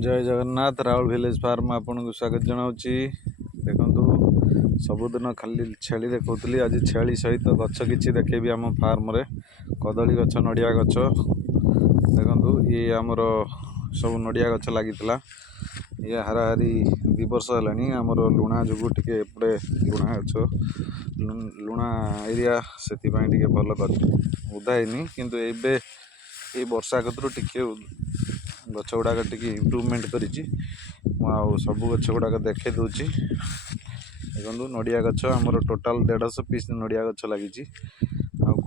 जय Jagannath Raul village farm आपन को स्वागत जनाऊँगी। देखु सबुदिन खाली छेली देखुली, आज छेली सहित गछ किछि देखेबी आम फार्म रे। कदली गछ, नड़िया गछ देखु, ये आमर सब नड़िया गछ लगी, ये हाराहारी 2 वर्ष है आमर लुणा जो टे एपटे लुणा गछ लुणा एरिया से भल उदायनी किंतु एबे ये वर्षा कतरू टिके गछ गुड़ाक टे इम्प्रूवमेंट करी सब गछ गुड़ाक देखे दूची। देखो नड़िया गछ आमर टोटाल 150 पीस नड़िया गछ लगी।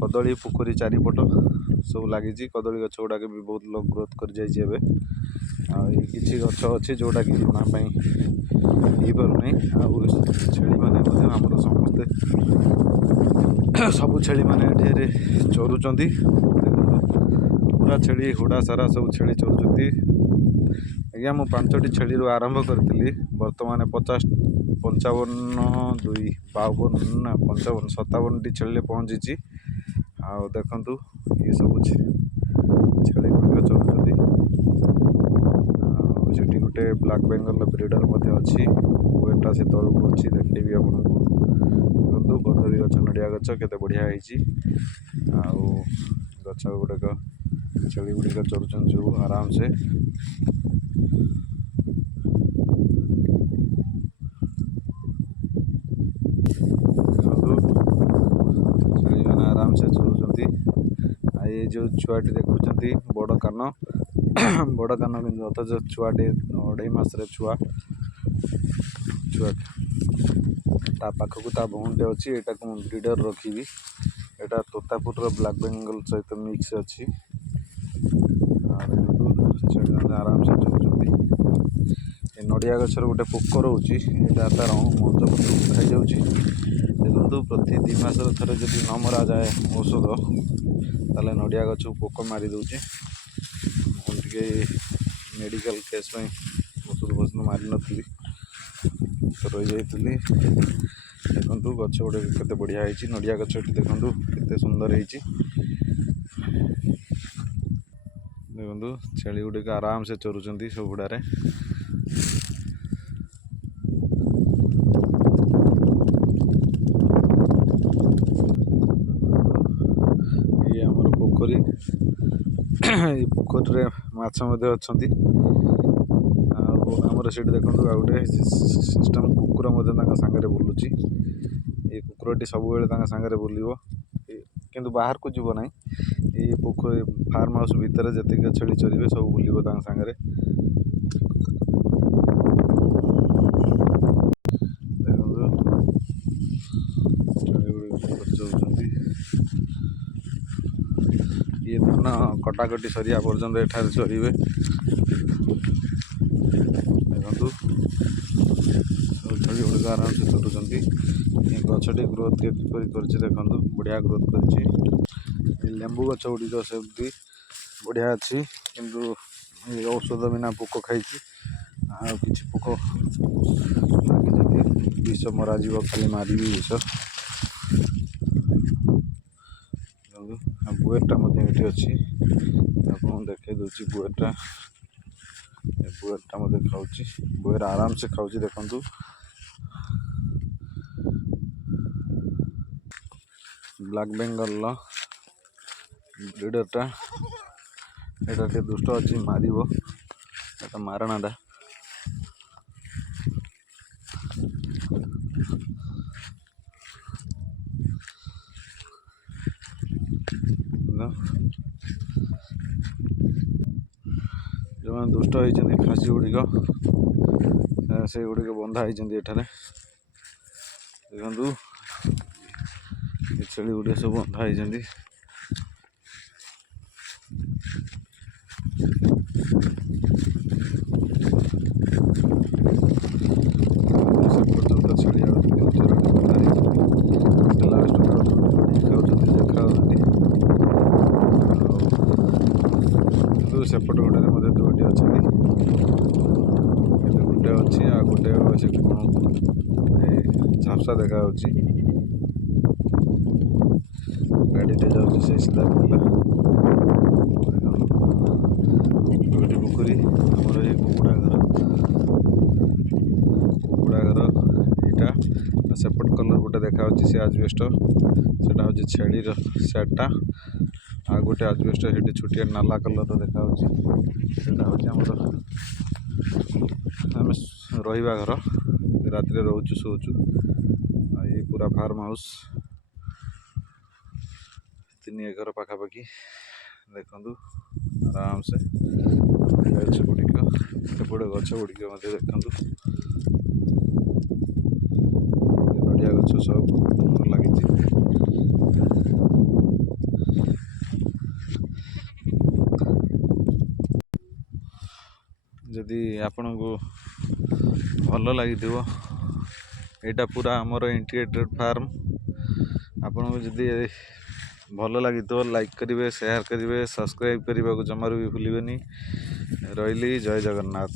कदली पोखरी चारिपट सब लगी। कदली गछ गुड़ाक भी बहुत लोग ग्रोथ कर जाइए। किसी गछ अच्छी जोटा कि लुणापाई हो पारना। छेली मैंने आमर समस्ते सब छेली मैंने चरुंच पूरा छेली हुड़ा सारा सब छेली चरुंच। आज्ञा मु 5टी छेली आरंभ करी, बर्तमान 50 55 2 52 ना 55 57टी छेली पहुँची। आउ देखु ये सब छेली गुड़िक चलुँच। सेठी गोटे ब्लैक बेंगल ब्रीडर अच्छी वेटा से तौक अच्छी देखेबी आपको। देखो कदली गछ, नड़िया गछ केते बढ़िया होइछि। गछ गुड़ाक छेली गुड़िक चरुचन जो आराम से। छेली मैंने आराम से चरुचंती। ये जो छुआटी देखुंत बड़ कान बड़ कान बिंदु अथच छुआटे 2.5 मास छुआ ता पाखक ता भौणटे अच्छी। यहाँ को ब्रीडर रखी, यहाँ तोतापुर ब्लैक बेंगल सहित मिक्स अच्छी। आराम से चलुँच। नड़िया गचर गोटे पोक रोचे, यहाँ तार मंज पत्र खाई जाऊँगी। देखो प्रति 2 मास थे जब न मरा जाए औषध ताले नड़िया गच पोक मारी दूचे। टे मेडिकल केस औषध फषध मारी नी तो रही जाइली। देखु गछ गुड़ के बढ़िया होती। नड़िया गछ देखु के सुंदर होती। देखु छेली गुड़िक आराम से चरुंच सब गुड़ारे। ये आमर पोखरी, ये पोखरी माछ अच्छा। आमर से देखो गोटे सिस्टम कुकुर सागर बुलूची। ये कुकुरटी सब सागर बुलव किंतु बाहर को जीव ना। ये पोखरी फार्म हाउस भितर जितने छेली चरिए सब बुलव सागर। ये धान कटाकटी सरिया पर्यंत एठार चरिए। देखु छेली गुड़िक आराम से चरुंच। गछटी ग्रोथ देखु बढ़िया ग्रोथ कर। लेंबू गछ गुड़िक से बढ़िया अच्छी किंतु औषध बिना पोक खाई कि पोक लगी विष मरा खाली मारी विष। बुएटा ये अच्छी आपको देखे दूसरी बुएटा। बुएटा खाऊँ बुएर आराम से खाऊँ। देखु ब्लैक बेंगल ब्रीडरटा यहाँ टे दुष्ट अच्छी मार मारणाटा। जो मैंने दुष्ट होती खासी गुड़िक से गुड़िक बंधा होती एठारे। देखु छेली गुड़िक सब बंधा होती। पर्यटन छेली लास्ट देखा सेपट गोटे 2टी अच्छा गोटे अच्छी आ गोटे से झापसा देखा गाड़ीटे जाऊँगी से सीधा पोखरी आमर ये कुकुड़ा घर। ଦେଖାଯାଉଛି ସେ ଆଜବେଷ୍ଟ ସେଟା ହେଉଛି ଛେଳିର ସେଟ୍ଟା। ଆଉ ଗୋଟେ ଆଜବେଷ୍ଟ ସେଠି ଛୋଟିଆ ନାଲା କଲର୍ର ଦେଖାଯାଉଛି ସେଟା ହେଉଛି ଆମର ଆମେ ରହିବା ଘର, ରାତିରେ ରହୁଛୁ ଶୋଉଛୁ। ଆଉ ଏଇ ପୁରା ଫାର୍ମ ହାଉସ୍ 3 ଏକର ପାଖାପାଖି ଦେଖନ୍ତୁ ଆରାମସେ ଗଛ ଗୁଡ଼ିକ, ସେପଟେ ଗଛ ଗୁଡ଼ିକ ମଧ୍ୟ ଦେଖନ୍ତୁ, ନଡ଼ିଆ ଗଛ ସବୁ ଲାଗିଛି। ଯଦି ଆପଣଙ୍କୁ ଭଲ ଲାଗିଥିବ, ଏଇଟା ପୁରା ଆମର ଇଣ୍ଟିଗ୍ରେଟେଡ୍ ଫାର୍ମ। ଆପଣଙ୍କୁ ଯଦି ଭଲ ଲାଗିଥିବ ଲାଇକ୍ କରିବେ, ସେୟାର କରିବେ, ସବସ୍କ୍ରାଇବ୍ କରିବାକୁ ଜମାରୁ ବି ଭୁଲିବେନି। ରହିଲି, ଜୟ ଜଗନ୍ନାଥ।